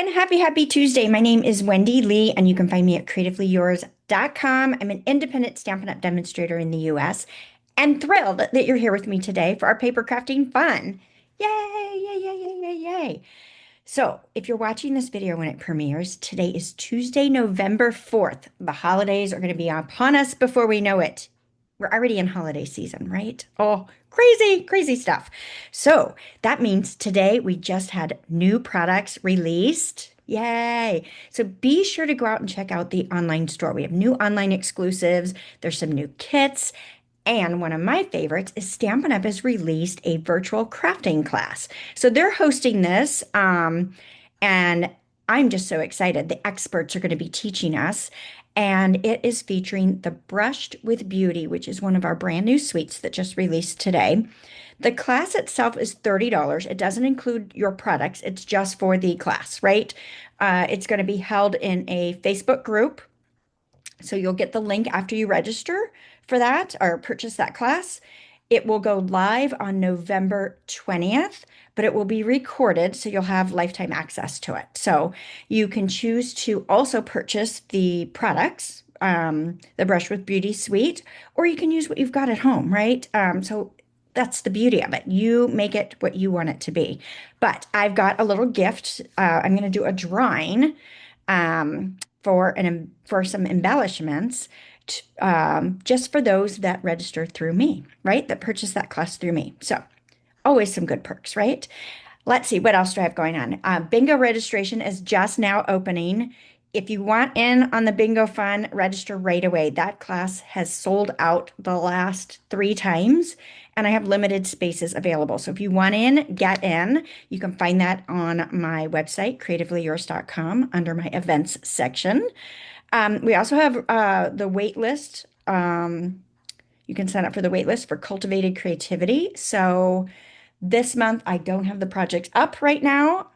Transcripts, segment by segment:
and happy Tuesday. My name is Wendy Lee, and you can find me at CreativeLeeYours.com. I'm an independent Stampin' Up! Demonstrator in the US, and thrilled that you're here with me today for our paper crafting fun. Yay, yay, yay, yay, yay, yay. So, if you're watching this video when it premieres, today is Tuesday, November 4th. The holidays are going to be upon us before we know it. We're already in holiday season, right? Oh, crazy, crazy stuff. So that means today we just had new products released. Yay. So be sure to go out and check out the online store. We have new online exclusives. There's some new kits. And one of my favorites is Stampin' Up! Has released a virtual crafting class. So they're hosting this, and I'm just so excited. The experts are going to be teaching us, and it is featuring the Brushed with Beauty, which is one of our brand new suites that just released today. The class itself is $30. It doesn't include your products. It's just for the class, right? It's going to be held in a Facebook group. So you'll get the link after you register for that or purchase that class. It will go live on November 20th, but it will be recorded, so you'll have lifetime access to it. So you can choose to also purchase the products, the Brush with Beauty Suite, or you can use what you've got at home, right? So that's the beauty of it. You make it what you want it to be. But I've got a little gift. I'm going to do a drawing for some embellishments just for those that register through me, right? That purchase that class through me. So always some good perks, right? Let's see, what else do I have going on? Bingo registration is just now opening. If you want in on the bingo fun, register right away. That class has sold out the last 3 times, and I have limited spaces available. So if you want in, get in. You can find that on my website, CreativeLeeYours.com, under my events section. We also have the wait list. You can sign up for the wait list for Cultivated Creativity. So this month, I don't have the projects up right now.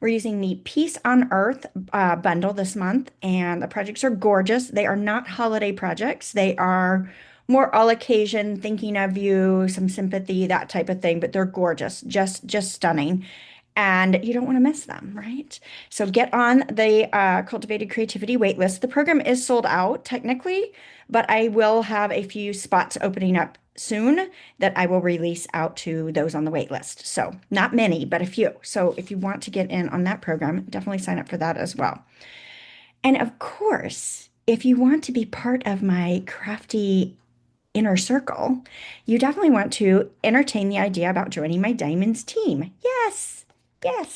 We're using the Peace on Earth bundle this month, and the projects are gorgeous. They are not holiday projects. They are more all occasion, thinking of you, some sympathy, that type of thing, but they're gorgeous, just stunning. And you don't want to miss them, right? So get on the Cultivated Creativity waitlist. The program is sold out technically, but I will have a few spots opening up soon that I will release out to those on the wait list. So not many, but a few. So if you want to get in on that program, definitely sign up for that as well. And of course, if you want to be part of my crafty inner circle, you definitely want to entertain the idea about joining my Diamonds team. Yes,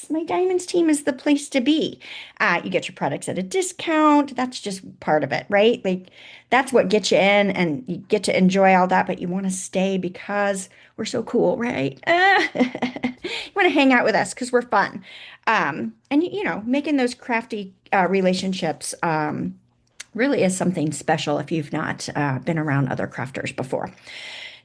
my Diamonds team is the place to be. You get your products at a discount. That's just part of it, right? Like that's what gets you in, and you get to enjoy all that, but you want to stay because we're so cool, right? You want to hang out with us because we're fun. And you know, making those crafty relationships really is something special if you've not been around other crafters before.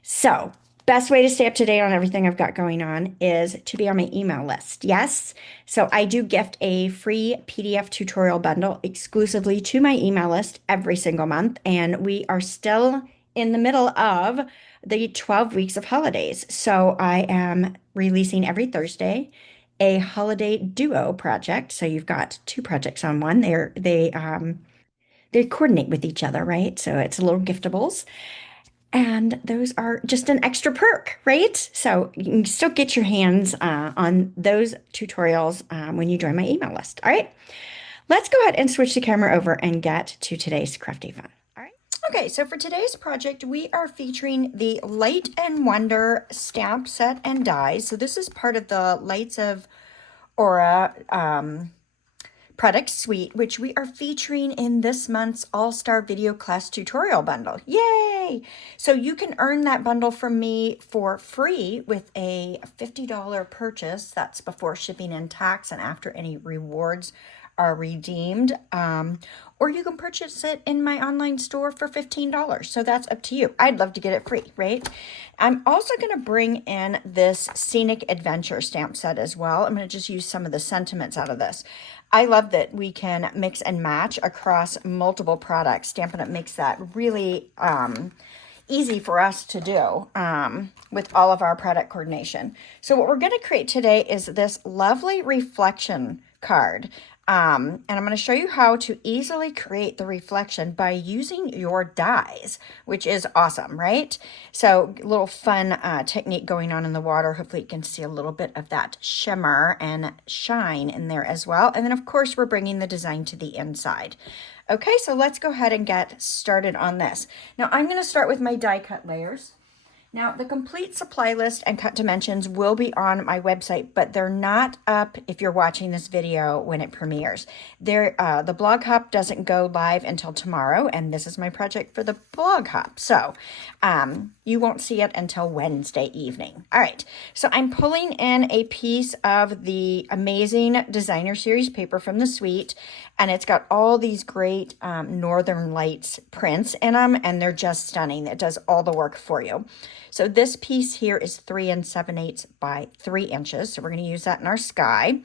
So, best way to stay up to date on everything I've got going on is to be on my email list. Yes. So I do gift a free PDF tutorial bundle exclusively to my email list every single month. And we are still in the middle of the 12 weeks of holidays. So I am releasing every Thursday a holiday duo project. So you've got 2 projects on one. They coordinate with each other, right? So it's little giftables. And those are just an extra perk, right? So you can still get your hands on those tutorials when you join my email list. All right, let's go ahead and switch the camera over and get to today's crafty fun. All right. Okay, so for today's project, we are featuring the Light and Wonder stamp set and dies. So this is part of the Lights of Aura product suite, which we are featuring in this month's All-Star Video Class Tutorial Bundle. Yay! So you can earn that bundle from me for free with a $50 purchase. That's before shipping and tax and after any rewards are redeemed. Or you can purchase it in my online store for $15. So that's up to you. I'd love to get it free, right? I'm also going to bring in this Scenic Adventure stamp set as well. I'm going to just use some of the sentiments out of this. I love that we can mix and match across multiple products. Stampin' Up! Makes that really easy for us to do with all of our product coordination. So what we're going to create today is this lovely reflection card. And I'm going to show you how to easily create the reflection by using your dies, which is awesome, right? So a little fun technique going on in the water. Hopefully you can see a little bit of that shimmer and shine in there as well. And then of course we're bringing the design to the inside. Okay, so let's go ahead and get started on this. Now I'm going to start with my die cut layers. Now, the complete supply list and cut dimensions will be on my website, but they're not up if you're watching this video when it premieres. The blog hop doesn't go live until tomorrow, and this is my project for the blog hop. So you won't see it until Wednesday evening. All right, so I'm pulling in a piece of the amazing designer series paper from the suite, and it's got all these great Northern Lights prints in them, and they're just stunning. It does all the work for you. So this piece here is 3 7/8 by 3 inches. So we're going to use that in our sky.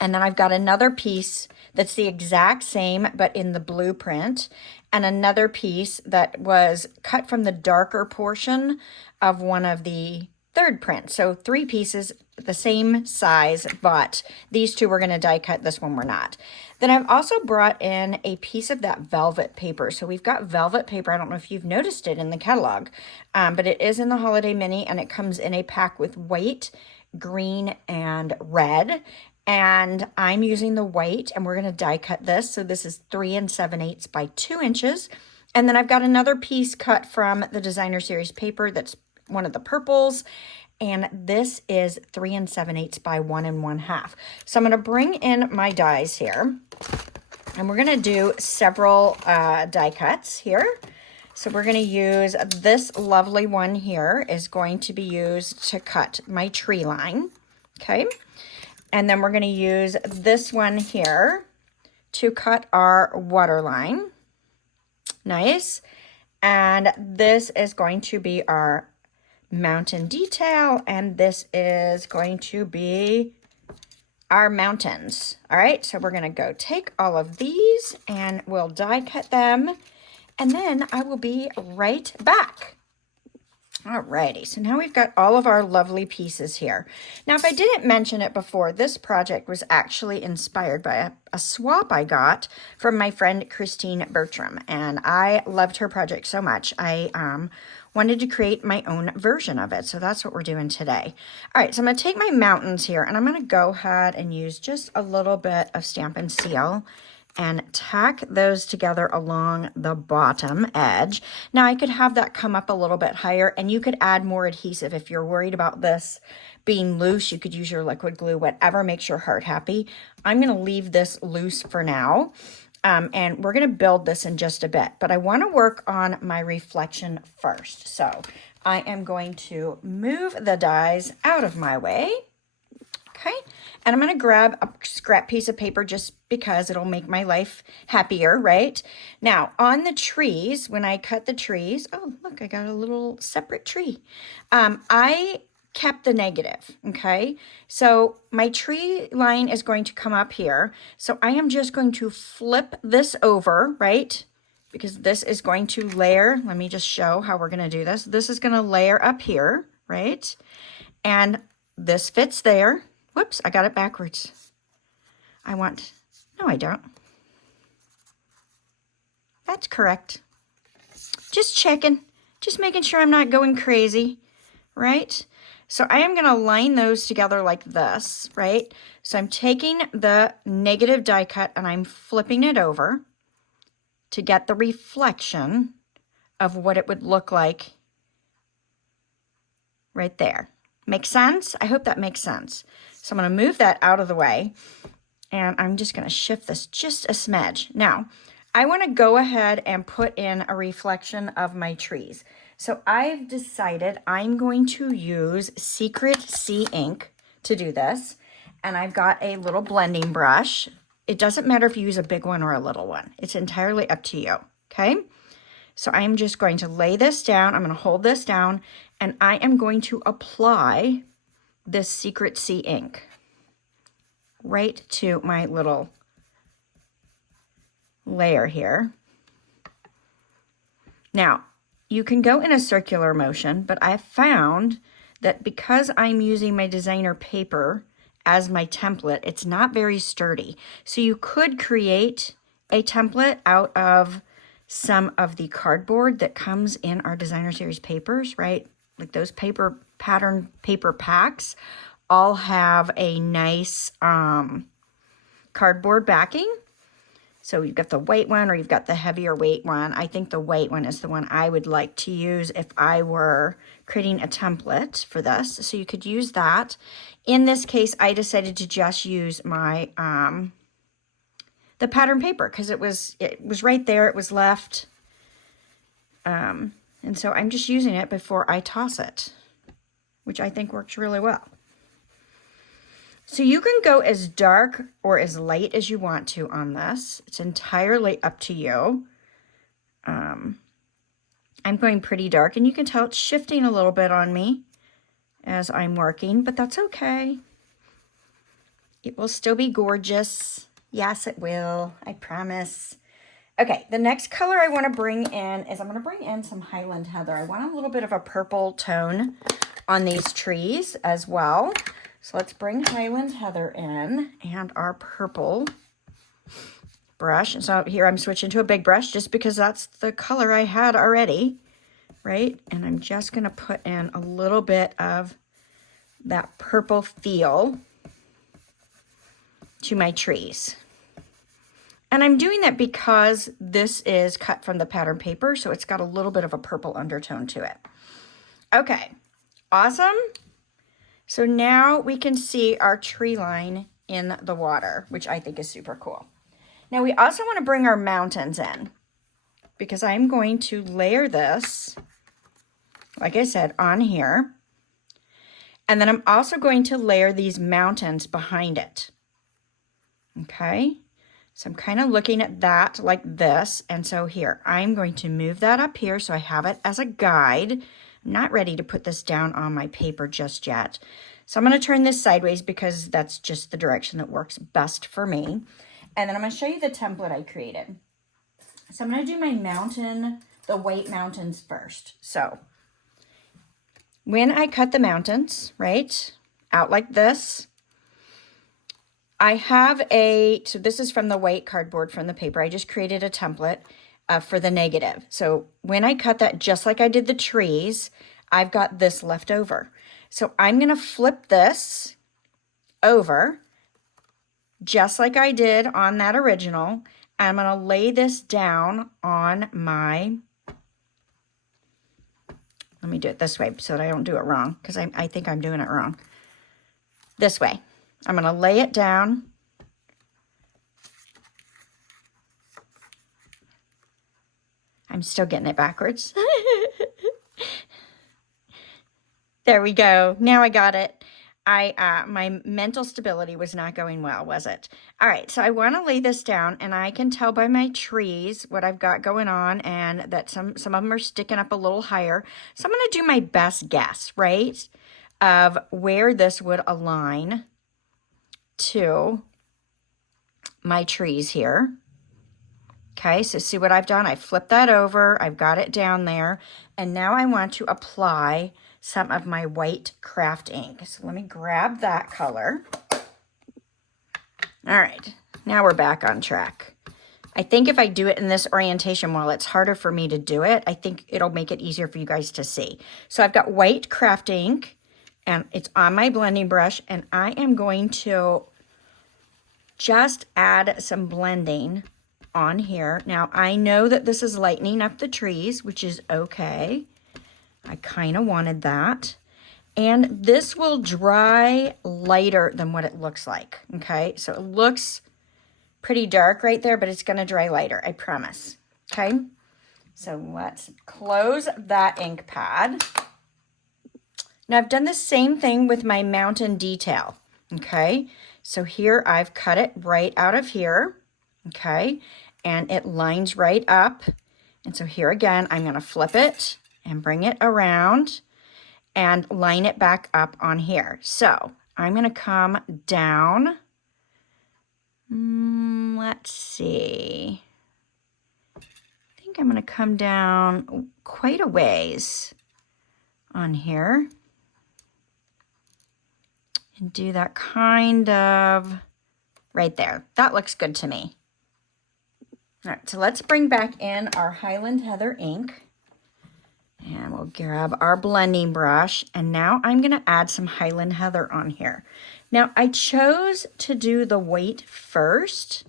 And then I've got another piece that's the exact same, but in the blueprint, and another piece that was cut from the darker portion of one of the third prints. So 3 pieces, the same size, but these 2 we're going to die cut. This one we're not. Then I've also brought in a piece of that velvet paper. So we've got velvet paper. I don't know if you've noticed it in the catalog, but it is in the Holiday Mini, and it comes in a pack with white, green, and red. And I'm using the white, and we're going to die cut this. So this is 3 7/8 by 2 inches. And then I've got another piece cut from the designer series paper that's one of the purples. And this is 3 7/8 by 1 1/2. So I'm going to bring in my dies here, and we're going to do several die cuts here. So we're going to use this lovely one here is going to be used to cut my tree line. Okay. And then we're going to use this one here to cut our water line. Nice. And this is going to be our mountain detail, and this is going to be our mountains. All right, so we're going to go take all of these and we'll die cut them, and then I will be right back. Alrighty, so now we've got all of our lovely pieces here. Now, if I didn't mention it before, this project was actually inspired by a swap I got from my friend Christine Bertram, and I loved her project so much. I wanted to create my own version of it, so that's what we're doing today. All right, so I'm going to take my mountains here, and I'm going to go ahead and use just a little bit of Stampin' Seal and tack those together along the bottom edge. Now I could have that come up a little bit higher, and you could add more adhesive. If you're worried about this being loose, you could use your liquid glue, whatever makes your heart happy. I'm going to leave this loose for now, and we're going to build this in just a bit, but I want to work on my reflection first. So I am going to move the dies out of my way. Okay, and I'm going to grab a scrap piece of paper just because it'll make my life happier, right? Now, on the trees, when I cut the trees, oh, look, I got a little separate tree. I kept the negative, okay? So my tree line is going to come up here. So I am just going to flip this over, right? Because this is going to layer. Let me just show how we're going to do this. This is going to layer up here, right? And this fits there. Whoops, I got it backwards. No, I don't. That's correct. Just checking, just making sure I'm not going crazy, right? So I am going to line those together like this, right? So I'm taking the negative die cut and I'm flipping it over to get the reflection of what it would look like right there. Make sense? I hope that makes sense. So I'm going to move that out of the way, and I'm just going to shift this just a smidge. Now, I want to go ahead and put in a reflection of my trees. So I've decided I'm going to use Secret Sea ink to do this, and I've got a little blending brush. It doesn't matter if you use a big one or a little one. It's entirely up to you, okay? So I'm just going to lay this down. I'm going to hold this down, and I am going to apply this Secret Sea ink right to my little layer here. Now, you can go in a circular motion, but I found that because I'm using my designer paper as my template. It's not very sturdy. So you could create a template out of some of the cardboard that comes in our designer series papers, right? Like those paper pattern paper packs all have a nice cardboard backing. So you've got the white one or you've got the heavier weight one. I think the white one is the one I would like to use if I were creating a template for this. So you could use that. In this case, I decided to just use my the pattern paper because it was right there. It was left. And so I'm just using it before I toss it, which I think works really well. So you can go as dark or as light as you want to on this. It's entirely up to you. I'm going pretty dark, and you can tell it's shifting a little bit on me as I'm working, but that's okay. It will still be gorgeous. Yes, it will. I promise. Okay, the next color I want to bring in is I'm going to bring in some Highland Heather. I want a little bit of a purple tone on these trees as well. So let's bring Highland Heather in and our purple brush. So here I'm switching to a big brush just because that's the color I had already, right? And I'm just going to put in a little bit of that purple feel to my trees. And I'm doing that because this is cut from the pattern paper, so it's got a little bit of a purple undertone to it. Okay, awesome. So now we can see our tree line in the water, which I think is super cool. Now we also want to bring our mountains in because I'm going to layer this, like I said, on here. And then I'm also going to layer these mountains behind it. Okay, so I'm kind of looking at that like this. And so here, I'm going to move that up here so I have it as a guide. I'm not ready to put this down on my paper just yet. So I'm going to turn this sideways because that's just the direction that works best for me. And then I'm going to show you the template I created. So I'm going to do my mountain, the white mountains first. So when I cut the mountains, right, out like this, I have so this is from the white cardboard from the paper. I just created a template for the negative. So when I cut that, just like I did the trees, I've got this left over. So I'm going to flip this over just like I did on that original. I'm going to lay this down on my, let me do it this way so that I don't do it wrong because I think I'm doing it wrong. This way. I'm going to lay it down. I'm still getting it backwards. There we go. Now I got it. My mental stability was not going well, was it? All right, so I want to lay this down, and I can tell by my trees what I've got going on, and that some of them are sticking up a little higher. So I'm going to do my best guess, right, of where this would align to my trees here. Okay, so see what I've done? I flipped that over. I've got it down there. And now I want to apply some of my white craft ink. So let me grab that color. All right, now we're back on track. I think if I do it in this orientation, while it's harder for me to do it, I think it'll make it easier for you guys to see. So I've got white craft ink, and it's on my blending brush, and I am going to just add some blending on here. Now, I know that this is lightening up the trees, which is okay. I kind of wanted that. And this will dry lighter than what it looks like, okay? So it looks pretty dark right there, but it's going to dry lighter, I promise, okay? So let's close that ink pad. Now, I've done the same thing with my mountain detail, okay? So here I've cut it right out of here, okay? And it lines right up. And so here again, I'm going to flip it and bring it around and line it back up on here. So I'm going to come down. Let's see. I think I'm going to come down quite a ways on here. And do that kind of right there. That looks good to me. All right, so let's bring back in our Highland Heather ink. And we'll grab our blending brush. And now I'm going to add some Highland Heather on here. Now, I chose to do the white first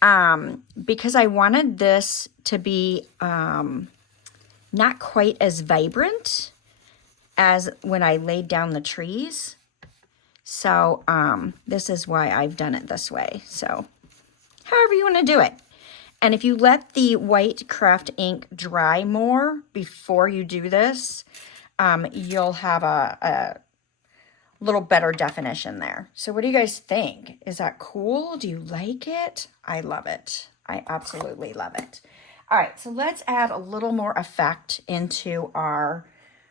because I wanted this to be not quite as vibrant as when I laid down the trees. So this is why I've done it this way. So however you want to do it. And if you let the white craft ink dry more before you do this, you'll have a little better definition there. So what do you guys think? Is that cool? Do you like it? I love it. I absolutely love it. All right, so let's add a little more effect into our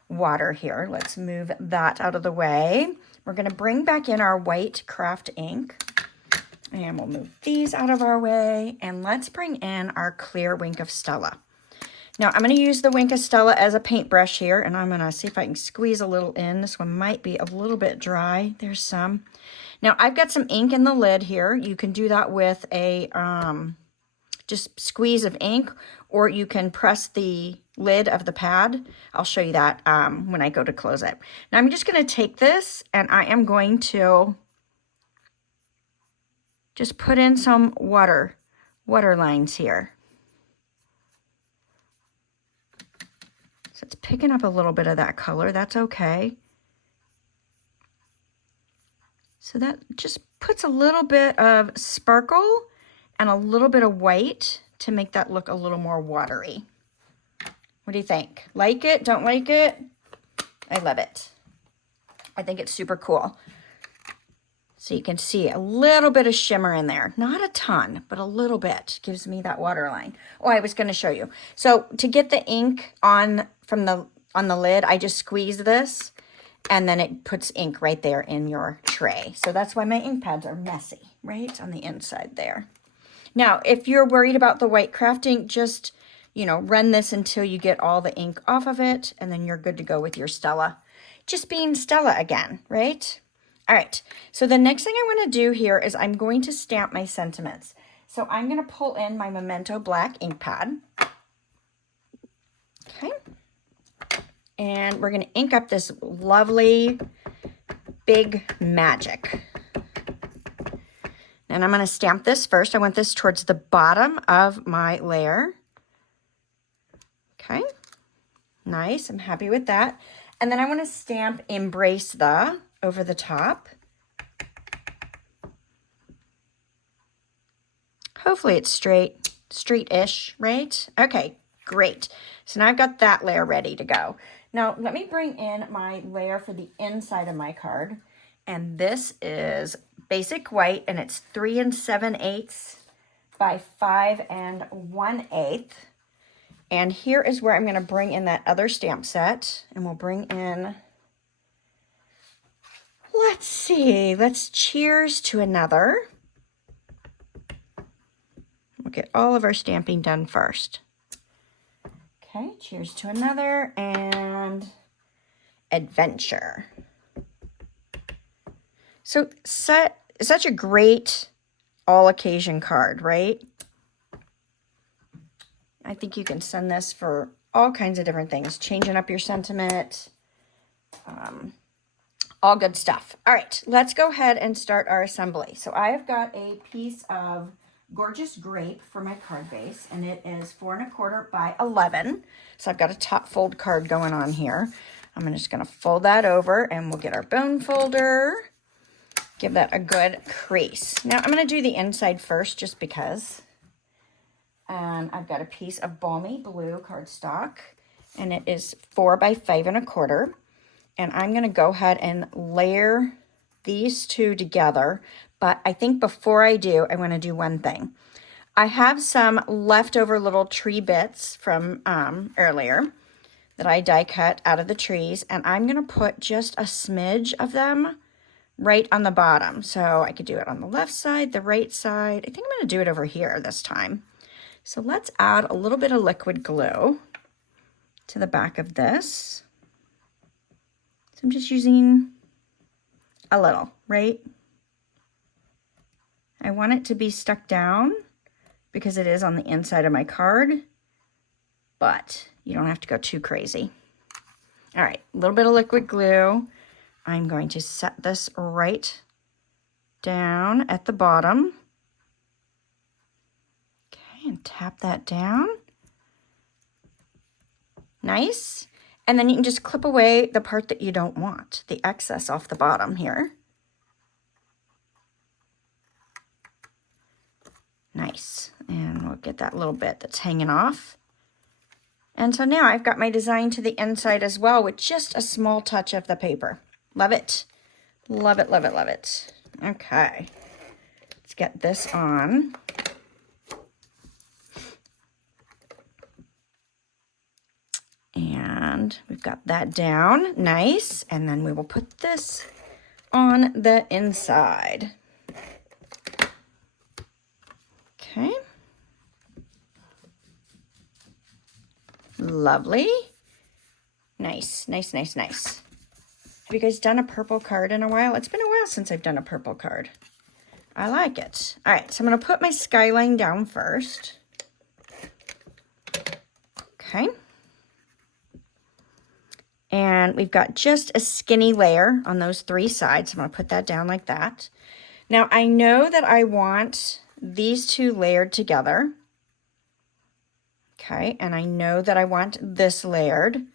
water here. Let's move that out of the way. We're going to bring back in our white craft ink. And we'll move these out of our way. And let's bring in our clear Wink of Stella. Now, I'm going to use the Wink of Stella as a paintbrush here. And I'm going to see if I can squeeze a little in. This one might be a little bit dry. There's some. Now, I've got some ink in the lid here. You can do that with a just squeeze of ink. Or you can press the lid of the pad. I'll show you that when I go to close it. Now, I'm just going to take this and I am going to just put in some water lines here. So it's picking up a little bit of that color. That's okay. So that just puts a little bit of sparkle and a little bit of white to make that look a little more watery. What do you think? Like it? Don't like it? I love it. I think it's super cool. So you can see a little bit of shimmer in there. Not a ton, but a little bit gives me that waterline. Oh, I was going to show you. So to get the ink on the lid, I just squeeze this and then it puts ink right there in your tray. So that's why my ink pads are messy, right on the inside there. Now, if you're worried about the white craft ink, just, run this until you get all the ink off of it and then you're good to go with your Stella. Just being Stella again, right? All right, so the next thing I want to do here is I'm going to stamp my sentiments. So I'm going to pull in my Memento Black ink pad. Okay. And we're going to ink up this lovely big magic. And I'm going to stamp this first. I want this towards the bottom of my layer. Okay. Nice. I'm happy with that. And then I want to stamp Embrace the over the top. Hopefully it's straight-ish, right? Okay, great. So now I've got that layer ready to go. Now let me bring in my layer for the inside of my card. And this is basic white and it's 3 7/8 by 5 1/8. And here is where I'm going to bring in that other stamp set. And we'll bring in, let's see, let's cheers to another. We'll get all of our stamping done first. Okay, cheers to another and adventure. So such a great all occasion card, right? I think you can send this for all kinds of different things, changing up your sentiment, all good stuff. All right, let's go ahead and start our assembly. So I have got a piece of Gorgeous Grape for my card base, and it is 4 1/4 by 11. So I've got a top fold card going on here. I'm just going to fold that over, and we'll get our bone folder. Give that a good crease. Now I'm going to do the inside first, just because. And I've got a piece of Balmy Blue cardstock, and it is 4 by 5 1/4. And I'm going to go ahead and layer these two together. But I think before I do, I want to do one thing. I have some leftover little tree bits from earlier that I die cut out of the trees. And I'm going to put just a smidge of them right on the bottom. So I could do it on the left side, the right side. I think I'm going to do it over here this time. So let's add a little bit of liquid glue to the back of this. So I'm just using a little, right? I want it to be stuck down because it is on the inside of my card, but you don't have to go too crazy. All right, a little bit of liquid glue. I'm going to set this right down at the bottom. Okay, and tap that down. Nice. And then you can just clip away the part that you don't want, the excess off the bottom here. Nice. And we'll get that little bit that's hanging off. And so now I've got my design to the inside as well with just a small touch of the paper. Love it. Love it, love it, love it. Okay. Let's get this on. And we've got that down. Nice. And then we will put this on the inside. Okay. Lovely. Nice, nice, nice, nice. Have you guys done a purple card in a while? It's been a while since I've done a purple card. I like it. All right, so I'm going to put my skyline down first. Okay. And we've got just a skinny layer on those three sides. I'm going to put that down like that. Now, I know that I want these two layered together. Okay, and I know that I want this layered.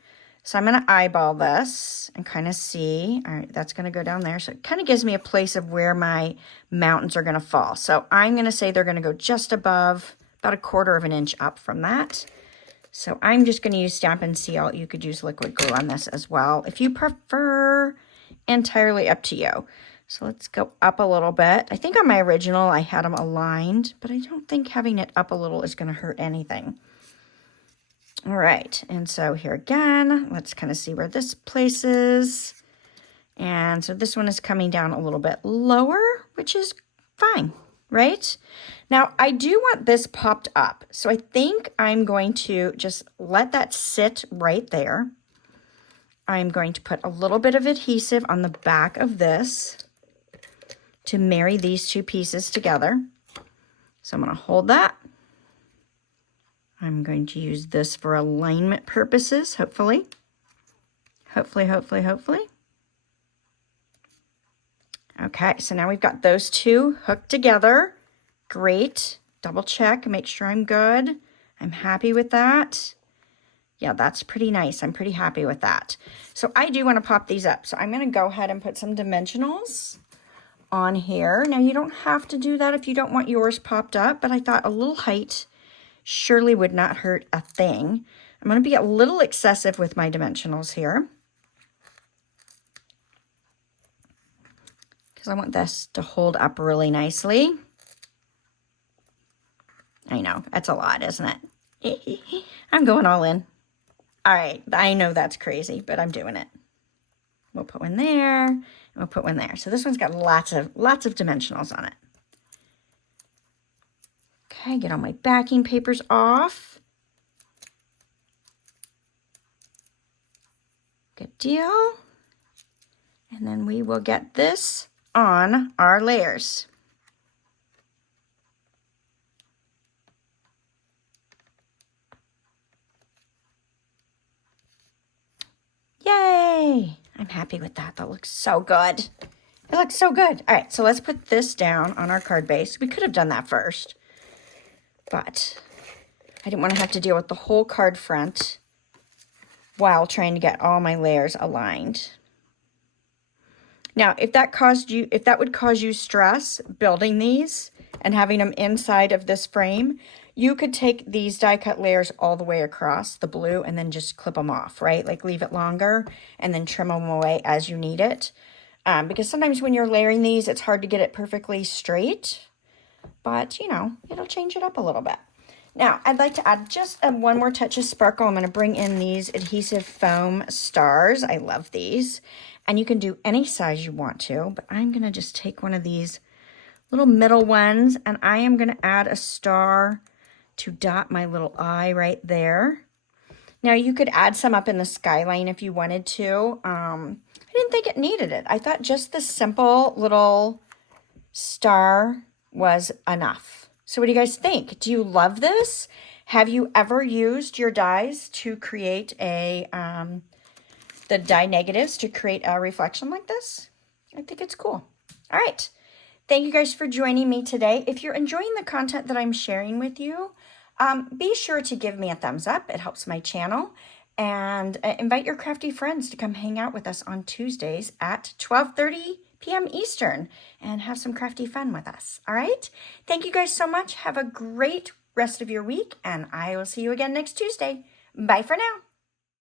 So I'm going to eyeball this and kind of see. All right, that's going to go down there. So it kind of gives me a place of where my mountains are going to fall. So I'm going to say they're going to go just above, about 1/4 of an inch up from that. So I'm just going to use Stampin' Seal. You could use liquid glue on this as well if you prefer. Entirely up to you. So let's go up a little bit. I think on my original I had them aligned, but I don't think having it up a little is going to hurt anything. All right, and so here again, let's kind of see where this places. And so this one is coming down a little bit lower, which is fine, right? Now, I do want this popped up, so I think I'm going to just let that sit right there. I'm going to put a little bit of adhesive on the back of this to marry these two pieces together. So I'm going to hold that. I'm going to use this for alignment purposes, hopefully. Hopefully. Okay, so now we've got those two hooked together. Great. Double check, make sure I'm good. I'm happy with that. Yeah, that's pretty nice. I'm pretty happy with that. So I do want to pop these up. So I'm going to go ahead and put some dimensionals on here. Now, you don't have to do that if you don't want yours popped up, but I thought a little height surely would not hurt a thing. I'm going to be a little excessive with my dimensionals here, because I want this to hold up really nicely. I know, that's a lot, isn't it? I'm going all in. All right, I know that's crazy, but I'm doing it. We'll put one there, and we'll put one there. So this one's got lots of dimensionals on it. Okay, get all my backing papers off. Good deal. And then we will get this on our layers. Yay! I'm happy with that. That looks so good. It looks so good. All right, so let's put this down on our card base. We could have done that first, but I didn't want to have to deal with the whole card front while trying to get all my layers aligned. Now, if that would cause you stress building these and having them inside of this frame, you could take these die cut layers all the way across the blue and then just clip them off, right? Like leave it longer and then trim them away as you need it. Because sometimes when you're layering these, it's hard to get it perfectly straight, but you know, it'll change it up a little bit. Now, I'd like to add just one more touch of sparkle. I'm going to bring in these adhesive foam stars. I love these. And you can do any size you want to, but I'm going to just take one of these little middle ones, and I am going to add a star to dot my little eye right there. Now, you could add some up in the skyline if you wanted to. I didn't think it needed it. I thought just the simple little star was enough. So what do you guys think? Do you love this? Have you ever used your dies to create the die negatives to create a reflection like this? I think it's cool. All right. Thank you guys for joining me today. If you're enjoying the content that I'm sharing with you, be sure to give me a thumbs up. It helps my channel. And invite your crafty friends to come hang out with us on Tuesdays at 12:30 p.m. Eastern and have some crafty fun with us. All right? Thank you guys so much. Have a great rest of your week, and I will see you again next Tuesday. Bye for now.